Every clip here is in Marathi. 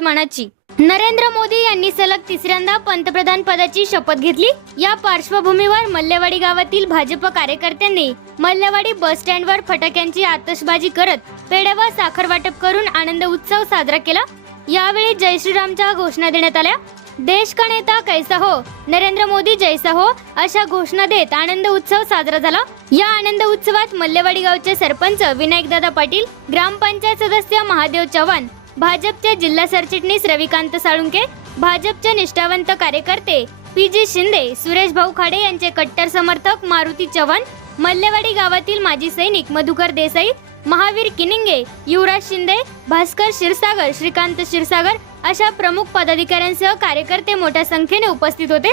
मनाची. नरेंद्र मोदी यांनी सलग तिसऱ्यांदा पंतप्रधान पदाची शपथ घेतली. या पार्श्वभूमीवर मल्लेवाडी गावातील भाजप कार्यकर्त्यांनी मल्लेवाडी बस स्टँडवर फटाक्यांची आतषबाजी करत पेढे व साखर वाटप करून आनंद उत्सव साजरा केला. यावेळी जय श्रीरामच्या घोषणा देण्यात आल्या. देश का नेता कैसा हो? नरेंद्र मोदी जैसा हो? अशा घोषणा देत आनंद उत्सव साजरा झाला. या आनंद उत्सवात मल्लेवाडी गावचे सरपंच विनायकदादा पाटील ग्रामपंचायत सदस्य महादेव चव्हाण भाजपचे जिल्हा सरचिटणीस रविकांत साळुंके भाजपचे निष्ठावंत कार्यकर्ते पी जी शिंदे सुरेश भाऊ खाडे यांचे कट्टर समर्थक मारुती चव्हाण मल्लेवाडी गावातील माजी सैनिक मधुकर देसाई महावीर किनिंगे युवराज शिंदे भास्कर क्षीरसागर श्रीकांत क्षीरसागर अशा प्रमुख पदाधिकाऱ्यांसह कार्यकर्ते मोठ्या संख्येने उपस्थित होते.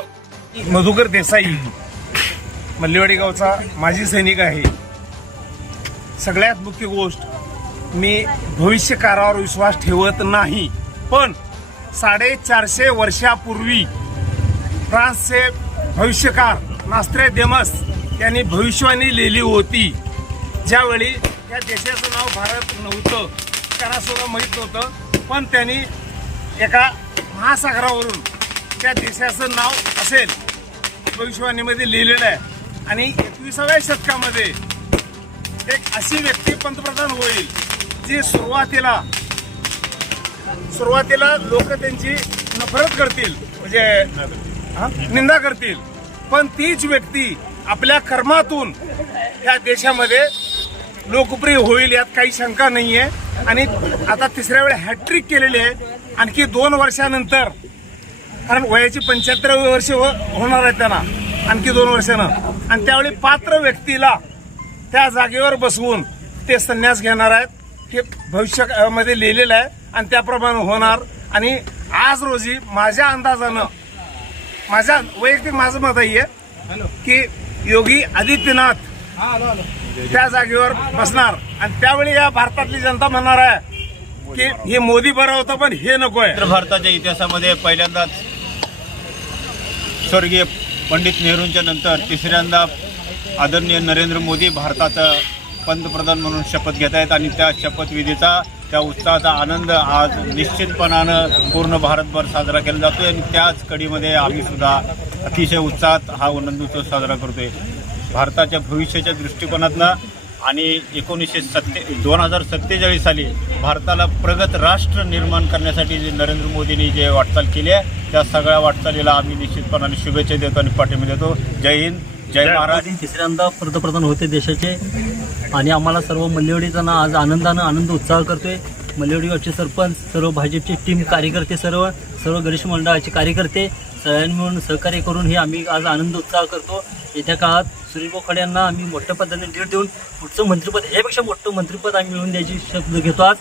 मधुकर देसाई मल्लेवाडी गावचा माजी सैनिक आहे. सगळ्यात मुख्य गोष्ट मी भविष्यकारावर विश्वास ठेवत नाही. पण साडेचारशे वर्षापूर्वी फ्रान्सचे भविष्यकार नास्त्रे देमस यांनी भविष्यवाणी लिहिली होती. ज्यावेळी त्या देशाचं नाव भारत नव्हतं त्यांना सुद्धा माहीत नव्हतं. पण त्यांनी एका महासागरावरून त्या देशाचं नाव असेल भविष्यवाणीमध्ये लिहिलेलं आहे. आणि एकविसाव्या शतकामध्ये एक अशी व्यक्ती पंतप्रधान होईल जी सुरुवातीला सुरुवातीला लोक त्यांची नफरत करतील म्हणजे निंदा करतील. पण तीच व्यक्ती आपल्या कर्मातून या देशामध्ये लोकप्रिय होईल यात काही शंका नाहीये. आणि आता तिसऱ्या वेळी हॅट्रिक केलेली आहे. आणखी दोन वर्षानंतर कारण वयाची पंच्याहत्तर वर्ष हो- होणार आहेत त्यांना आणखी दोन वर्षानं. आणि त्यावेळी पात्र व्यक्तीला त्या जागेवर बसवून ते संन्यास घेणार आहेत. हे भविष्यामध्ये लिहिलेलं आहे आणि त्याप्रमाणे होणार. आणि आज रोजी माझ्या अंदाजानं माझ्या वैयक्तिक माझं मत आहे की योगी आदित्यनाथ त्या जागेवर बसणार. आणि त्यावेळी या भारतातली जनता म्हणणार आहे की हे मोदी बरं होतं पण हे नको आहे. भारताच्या इतिहासामध्ये पहिल्यांदाच स्वर्गीय पंडित नेहरूंच्या नंतर तिसऱ्यांदा आदरणीय नरेंद्र मोदी भारताचा पंतप्रधान म्हणून शपथ घेत आहेत आणि त्या शपथविधीचा त्या उत्साहाचा आनंद आज निश्चितपणानं पूर्ण भारतभर साजरा केला जातोय आणि त्याच कडीमध्ये आम्ही सुद्धा अतिशय उत्साहात हा आनंदोत्सव साजरा करतोय. भारताच्या भविष्याच्या दृष्टिकोनातनं आणि एकोणीसशे सत्ते दोन हजार सत्तेचाळीस साली भारताला प्रगत राष्ट्र निर्माण करण्यासाठी जे नरेंद्र मोदींनी जे वाटचाल केली आहे त्या सगळ्या वाटचालीला आम्ही निश्चितपणाने शुभेच्छा देतो आणि पाठिंबा देतो. जय हिंद जय महाराज तिसऱ्यांदा पंतप्रधान होते देशाचे. आणि आम्हाला सर्व मल्लेवाडीजना आज आनंदानं आनंद उत्साह करतोय. मल्लेवाडीवरचे सरपंच सर्व भाजपचे टीम कार्यकर्ते सर्व सर्व गणेश मंडळाचे कार्यकर्ते सगळ्यांनी मिळून सहकार्य करून हे आम्ही आज आनंद उत्साह करतो. येत्या काळात सुरेश खडे यांना आम्ही मोठ्या पद्धतीने लीड देऊन पुढचं मंत्रिपद यापेक्षा मोठं मंत्रिपद आम्ही मिळवून द्यायची शब्द घेतो आज.